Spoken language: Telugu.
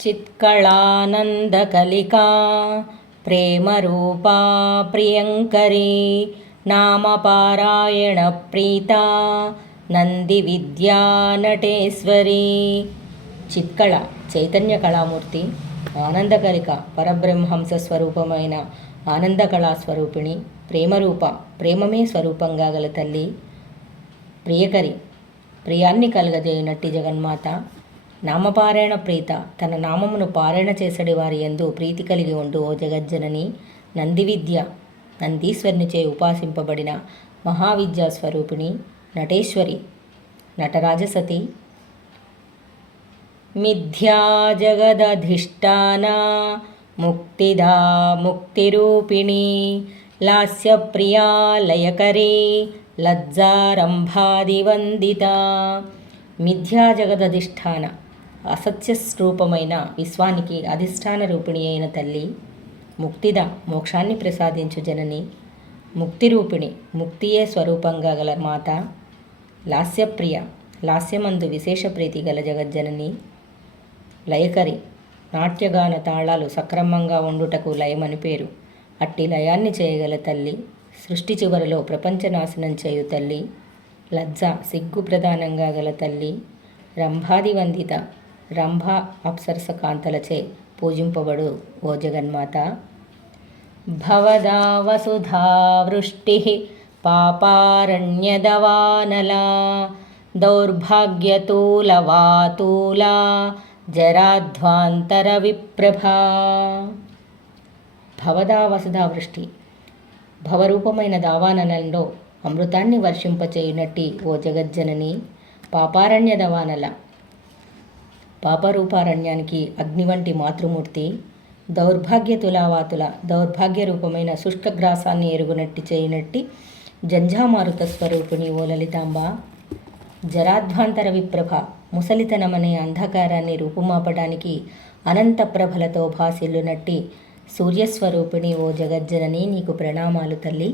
చిత్కళానందకలికా ప్రేమరూపా ప్రియంకరీ నామపారాయణ ప్రీతా నంది విద్యా నటేశ్వరి. చిత్కళ చైతన్య కళామూర్తి, ఆనందకలిక పరబ్రహ్మంస స్వరూపమైన ఆనందకళా స్వరూపిణి, ప్రేమరూప ప్రేమమే స్వరూపంగా గల తల్లి, ప్రియకరి ప్రియాన్ని కలగజేయునట్టి జగన్మాత, నామపారాయణ ప్రీత తన నామమును పారాయణ చేసడి వారి యందు ప్రీతి కలిగి ఉండు ఓ జగజ్జనని, నంది విద్య నందీశ్వరునిచే ఉపాసింపబడిన మహావిద్యా స్వరూపిణి, నటేశ్వరి నటరాజసతి, మిథ్యా జగదధిష్టానా ముక్తిదా ముక్తిరూపిణి, లాస్యప్రియా లయకరీ లజ్జారంభాదివందిత. మిథ్యా జగదధిష్టాన అసత్యస్వరూపమైన విశ్వానికి అధిష్టాన రూపిణి అయిన తల్లి, ముక్తిద మోక్షాన్ని ప్రసాదించు జనని, ముక్తిరూపిణి ముక్తియే స్వరూపంగా గల మాత, లాస్యప్రియ లాస్యమందు విశేష ప్రీతి గల జగజ్జనని, లయకరి నాట్యగాన తాళాలు సక్రమంగా ఉండుటకు లయమని పేరు, అట్టి లయాన్ని చేయగల తల్లి, సృష్టి చివరిలో ప్రపంచ నాశనం చేయు తల్లి, లజ్జ సిగ్గు ప్రధానంగా గల తల్లి, రంభాదివందిత రంభ అప్సరస కాంతలచే పూజింపబడు ఓ జగన్మాత. భవదా వసుధా వృష్టి పాపారణ్యదవానలా దౌర్భాగ్యతూలవాతూలా జరాధ్వాంతర విప్రభా. భవదా వసుధా వృష్టి భవరూపమైన దావానలంలో అమృతాన్ని వర్షింపచేయునట్టి ఓ జగజ్జనని, పాపారణ్య దవానల పాపరూపారణ్యానికి అగ్ని వంటి మాతృమూర్తి, దౌర్భాగ్య తులావాతుల దౌర్భాగ్య రూపమైన శుష్కగ్రాసాన్ని ఎరుగునట్టి చేయునట్టి జంఝామారుత స్వరూపిణి ఓ లలితాంబ, జరాధ్వాంతర విప్రభ ముసలితనమనే అంధకారాన్ని రూపుమాపడానికి అనంత ప్రభలతో భాసిల్లునట్టి సూర్యస్వరూపిణి ఓ జగజ్జనని, నీకు ప్రణామాలు తల్లి.